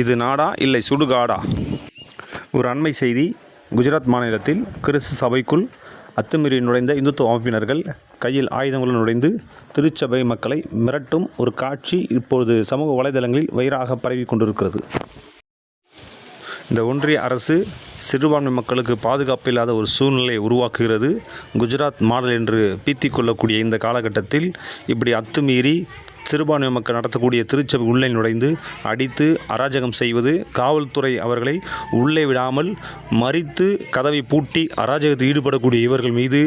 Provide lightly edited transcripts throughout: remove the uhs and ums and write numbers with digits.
இது நாடா இல்லை சுடுகாடா? ஒரு அண்மை செய்தி. குஜராத் மாநிலத்தில் கிறிஸ்து சபைக்குள் அத்துமீறி நுழைந்த இந்துத்துவ அமைப்பினர்கள் கையில் ஆயுதங்களுடன் நுழைந்து திருச்சபை மக்களை மிரட்டும் ஒரு காட்சி இப்பொழுது சமூக வலைதளங்களில் வைராக பரவி கொண்டிருக்கிறது. இந்த ஒன்றிய அரசு சிறுபான்மை மக்களுக்கு பாதுகாப்பு இல்லாத ஒரு சூழ்நிலையை உருவாக்குகிறது. குஜராத் மாடல் என்று பீத்திக் கொள்ளக்கூடிய இந்த காலகட்டத்தில் இப்படி அத்துமீறி சிறுபான்மை மக்கள் நடத்தக்கூடிய திருச்சபை உள்ளே நுழைந்து அடித்து அராஜகம் செய்வது, காவல்துறை அவர்களை உள்ளே விடாமல் மறித்து கதவை பூட்டி அராஜகத்தில் ஈடுபடக்கூடிய இவர்கள் மீது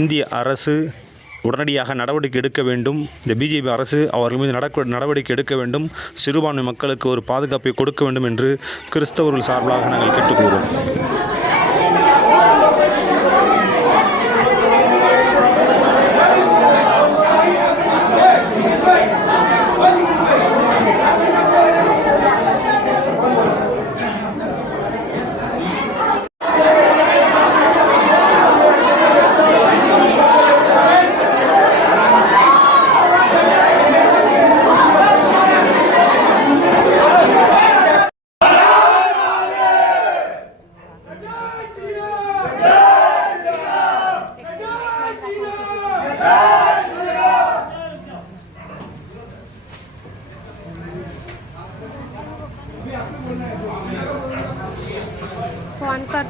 இந்திய அரசு உடனடியாக நடவடிக்கை எடுக்க வேண்டும். இந்த பிஜேபி அரசு அவர்கள் மீது நடவடிக்கை எடுக்க வேண்டும். சிறுபான்மை மக்களுக்கு ஒரு பாதுகாப்பை கொடுக்க வேண்டும் என்று கிறிஸ்தவர்கள் சார்பாக நாங்கள் கேட்டுக்கொள்கிறோம். फोन कर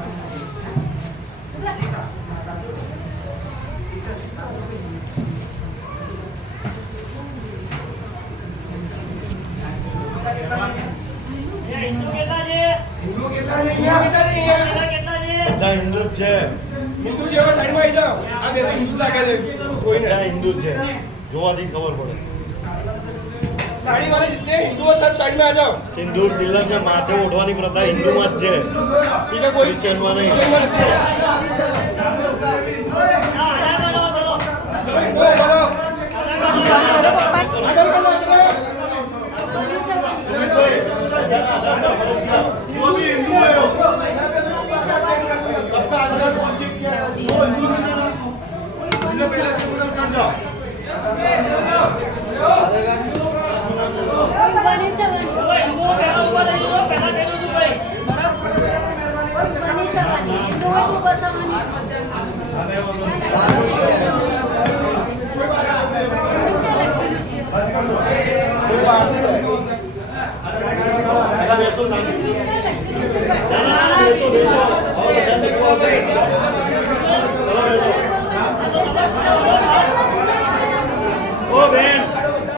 हिंदू છે સાઈડમાં આવી જાઓ. આ બે હિન્દુ લાગે છે, કોઈ ને હિન્દુ છે જોવાથી ખબર પડે. साड़ी वाले जितने हिंदू है सब साइड में आ जाओ. सिंदूर तिलक ने माथे ओढ़વાની प्रथा हिंदू માં જ છે. બીજા કોઈ ક્રિશ્ચિયન માં નહીં.